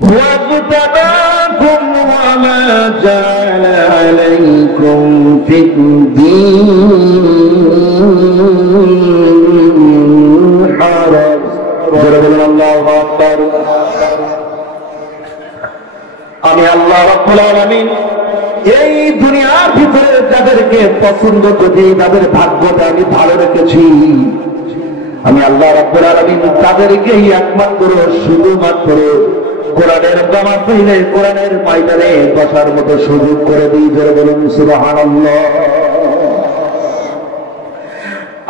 واجتباكم وما جعل عليكم في الدين حرج الله أكبر আমি আল্লাহ রাব্বুল আলামিন এই দুনিয়ার ভিতরে যাদেরকে পছন্দ করি তাদের ভাগ্যটা আমি ভালো রেখেছি। আমি আল্লাহ রাব্বুল আলামিন তাদেরকেই একমাত্র শুধুমাত্র কোরআনের মাহফিলে কোরআনের ময়দানে বসার মতো সুযোগ করে দিই। জোরে বলুন সুবহানাল্লাহ।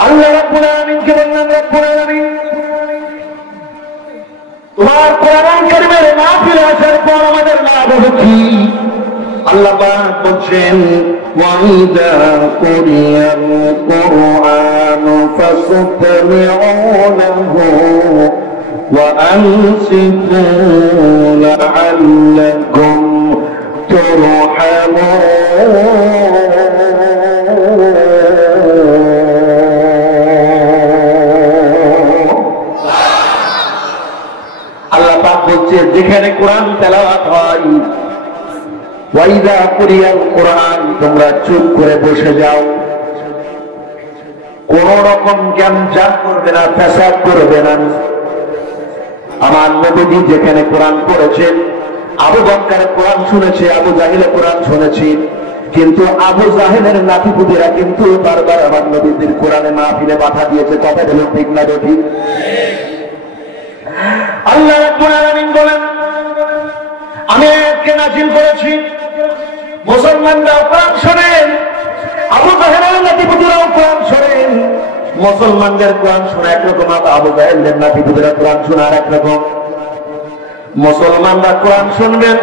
আল্লাহ রাব্বুল আলামিনকে বললাম, রাব্বুল আলামিন তোমার কোরআন কারীমের মাহফিলে আসার পর আমাদের লাভ হবে কি? আল্লাহ পাক বলছেন, ওয়াইদা কুরিয়াল কুরআন ফাসতামিউ লাহু ওয়া আনসিতু লাআল্লাকুম তুরহামুন। যেখানে কোরআন তেলাওয়াত হয়, ওয়াইদা কুরিয়াল কোরআন, তোমরা চুপ করে বসে যাও, কোন রকম জ্ঞান জান করবে না, ফেসাদ করবে না। আমার নবী যেখানে কোরআন পড়েছেন, আবু বকর কোরআন শুনেছে, আবু জাহেল কোরআন শুনেছে, কিন্তু আবু জাহেলের নাতিপুতিরা কিন্তু বারবার আমার নবীর কোরআনে মাহফিলে বাধা দিয়েছে। কথা বলুন ঠিক না ঠিক? আল্লাহ রাব্বুল আলামিন বলেন, আমি আয়াতকে নাযিল করেছি, মুসলমানরাও কোরআন শোনেন, আবু জাহেলের নাতিপুতিরাও কোরআন শোনেন। মুসলমানদের কোরআন শোনা একরকম, আবু জাহেলের নাতিপুতিরা কোরআন শোনা আরেক রকম। মুসলমানরা কোরআন শুনবেন,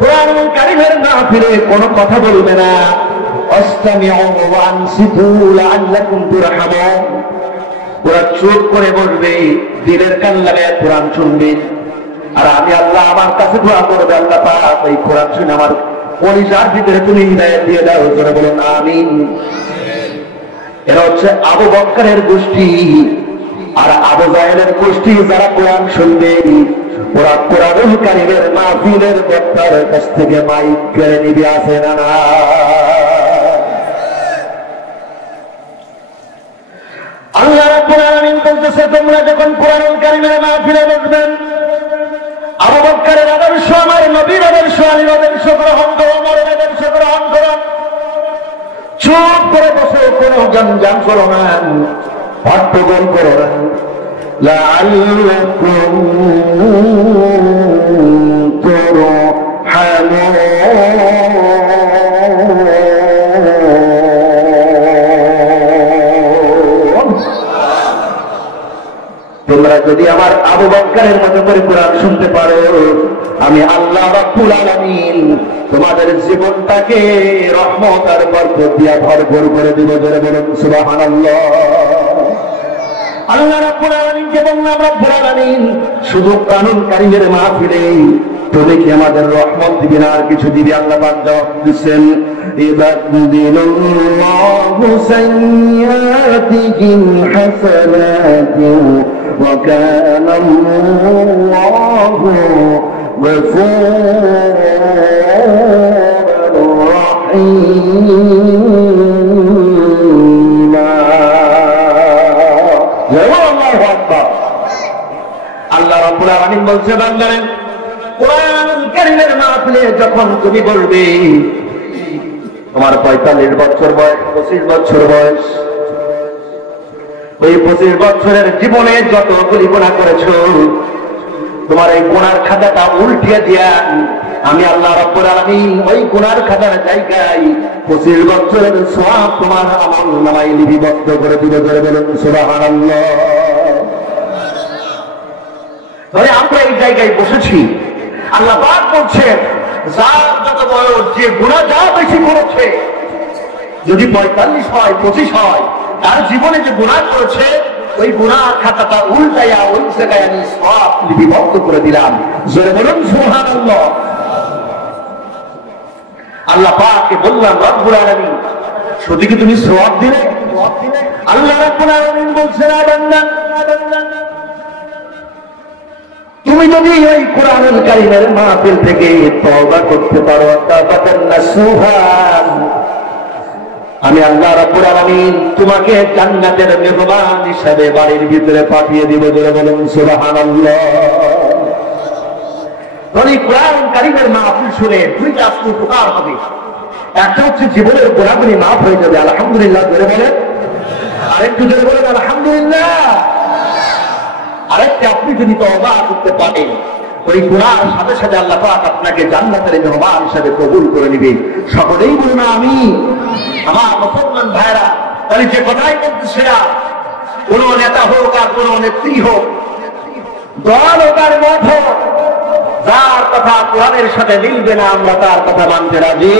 কোরআন কারীমের মাহফিলে কোনো কথা বলবে না। আস্তামিউ ওয়া আনসিতু লাআল্লাকুম তুরহামুন। ওরা চুপ করে বসবে, দিলের কান লাগায় কোরআন শুনবে। আর আমি আল্লাহ আমার কাছে দোয়া করবে, আল্লাহ পাক এই কোরআন শুনে আমার কলিজার ভিতরে তুমি হিদায়াত দিয়ে দাও। জোরে বলুন আমিন। এরা হচ্ছে আবু বকরের গোষ্ঠী আর আবু জাহেলের গোষ্ঠী। যারা কোরআন শুনবে ওরা কোরআনুল কারীমের মাহফিলের বক্তার কাছ থেকে মাইক কেড়ে নিবে, আছে না না? আল্লাহ রাব্বুল আলামিন বলতেছে, তোমরা যখন কোরআনুল কারীমের মাহফিলে বসবেন, আবু বকরের আদর্শ, আমার নবীর আদর্শ, আলীর আদর্শ গ্রহণ করো, ওমরের আদর্শ গ্রহণ করো। চুপ করে বসে কোনো গান করো না, হট্টগোল করো না। লাআল্লাকুম তুরহামুন। তোমরা যদি আমার আবু বকরের মতো করে কোরআন শুনতে পারো, আমি আল্লাহ রাব্বুল আলামিন তোমাদের জীবনটাকে রহমত আর বরকত দিয়া ভরপুর করে দিব। জোরে বলুন সুবহানাল্লাহ। আল্লাহ রাব্বুল আলামিনকে বললাম, রাব্বুল আলামিন শুধু কোরআনুল কারীমের মাহফিলে তুমি কি আমাদের রহমত দিবে না আর কিছু দিবে? আল্লাহ পাক জবাব দিচ্ছেন, ইবাদুল্লাহু সাইয়্যাতিহিম হাসানাতিন ওয়া কানা আল্লাহু গফুরুর রাহিমা। আল্লাহু আকবার। আল্লাহ রাব্বুল আলামিন বলছে, বান্দারে কোরআনুল কারীমের মাহফিলে যখন তুমি বলবে, তোমার 45 বছর বয়স, 25 বছর বয়স, ওই 25 বছরের জীবনে যতগুলি গুনাহ করেছো, তোমার এই গুনার খাতাটা উল্টিয়ে দিয়া আমি আল্লাহ রাব্বুল আলামিন ওই গুনার খাতার জায়গায় 25 বছরের সওয়াব তোমার আমল নামায় লিপিবদ্ধ করে দিব। জোরে বলুন সুবহানাল্লাহ। ধরে আমরা এই জায়গায় বসেছি, আল্লাহ পাক বলছেন, যার যত বয়স, যে গুনাহ যা বেশি করেছে, যদি 45 হয়, 25 হয়, তার জীবনে যে গুনাহ করেছে ওই গুনাহ খাতাটা উল্টাইয়া ওই জায়গায় আমি সওয়াব লিপিবদ্ধ করে দিলাম। জোরে বলুন সুবহানাল্লাহ। আল্লাহ পাককে বললাম, রব্বুল আলামিন শুধু কি তুমি সওয়াব দিলে? আল্লাহ রাব্বুল আলামিন বলছেন, বান্দা তুমি যদি ওই কোরআনুল কারীমের মাহফিল থেকে তওবা করতে পারো, তাওবাতান নাসুহা, আমি আল্লাহ রাব্বুল আলামিন তোমাকে জান্নাতের মেহমান হিসেবে বাড়ির ভিতরে পাঠিয়ে দিব। জোরে বলুন সুবহানাল্লাহ। তাহলে কোরআনুল কারীমের মাহফিল শুনে দুইটা উপকার হবে। একটা হচ্ছে জীবনের গোড়াগুলি মাফ হয়ে যাবে, আলহামদুলিল্লাহ জোরে বলেন। আরেকটু জোরে বলেন আলহামদুলিল্লাহ। আরেকটা, আপনি যদি তওবা করতে পারেন, ওই গুনার সাথে সাথে আল্লাহ পাক আপনাকে জান্নাতের মেহমান হিসেবে কবুল করে নিবে। সকলেই বলুন আমিন। আমার মুসলমান ভাইরা, তাহলে যে কথাই বলতেছে না, কোন নেতা হোক আর কোন নেত্রী হোক, দল হোক আর মত হোক, যার কথা কোরআনের সাথে মিলবে না আমরা তার কথা মানতে রাজি।